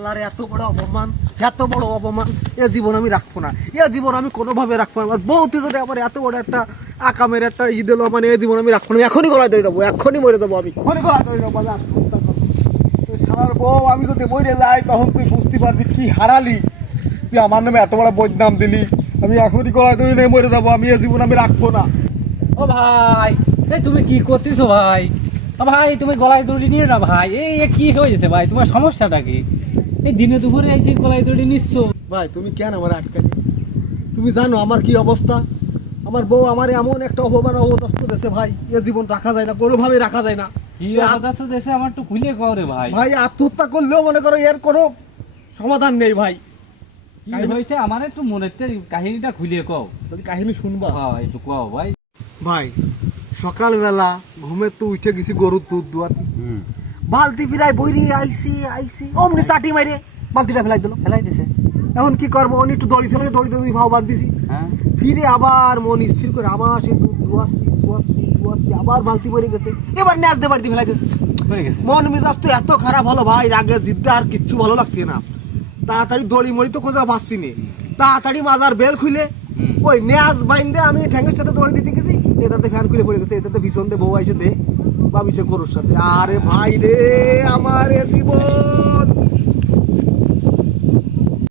শালার এত বড় অপমান, এত বড় অপমান এ জীবন আমি রাখবো না, এ জীবন আমি কোনোভাবে রাখবো না। আমার বউতে যদি আমার এত বড় একটা আকামের একটা দিল, মানে এ জীবন আমি রাখবো না। এখনই গলায় ধরে দেবো, এখনই মরে দেবো, আমি এখনই গলায় ধরে দেবো। শালার বউ, আমি যদি মরে যাই তখন তুই বুঝতে পারবি কি হারালি। তুই আমার নামে এত বড় বদনাম দিলি, আমি এখনই গলায় ধরে নিয়ে মরে যাবো। আমি এ জীবন আমি রাখবো না। ও ভাই, এই তুমি কি করতেছো ভাই? ভাই তুমি গলায় দড়ি নিয়ে না ভাই, এই কি হয়েছে ভাই? তোমার সমস্যাটা কি? এই দিনে দুপুরে এসে গলায় দড়ি নিচ্ছ? ভাই তুমি কেন আমার আটকালি? তুমি জানো আমার কি অবস্থা? আমার বউ আমার এমন একটা অপমান অবদস্ত দেশে ভাই, এ জীবন রাখা যায় না, কোনোভাবে রাখা যায় না। কি অবস্থা দেশে আমার একটু খুলে কও রে ভাই। ভাই আত্মহত্যা করলেও মনে করো এর কোনো সমাধান নেই ভাই। কি হয়েছে আমার একটু মনের কাহিনীটা খুলে কও। তুমি কাহিনী শুনবা? হ্যাঁ একটু কও ভাই। ভাই সকালবেলা ঘুমের তো উঠে গেছি গরুর দুধ দুয়াতে, বালতি ফিরাই বইরি আইসি অমনি চাটি মাইরে বালতিটা ফেলাই দিল। ফেলাই দিছে? এখন কি করবো? অনেক একটু দড়ি ছিল, দড়িতে দুই ভাও বাদ দিছি। হ্যাঁ, ফিরে আবার মন স্থির করে আবার সে দুধ দুয়াচ্ছি, আবার বালতি পড়ে গেছে। এবার ন্যাচ দিয়ে বাড়িতে ফেলাই দিয়েছে। হয়ে গেছে। মন মেজাজ তো এত খারাপ হলো ভাই, রাগে জিততে আর কিচ্ছু ভালো লাগছে না। তাড়াতাড়ি দড়ি মড়ি তো কোথাও পাচ্ছি নি, তাড়াতাড়ি মাজার বেল খুলে ওই ন্যাচ বাইন্দে আমি ঠ্যাঙ্গের সাথে দড়ি দিতে গেছি, এটাতে ফ্যান খুলে পড়ে গেছে, এটাতে ভীষণ দে বউ আইসে দে ভাবিছে গরুর সাথে। আরে ভাই রে, আমার এ জীবন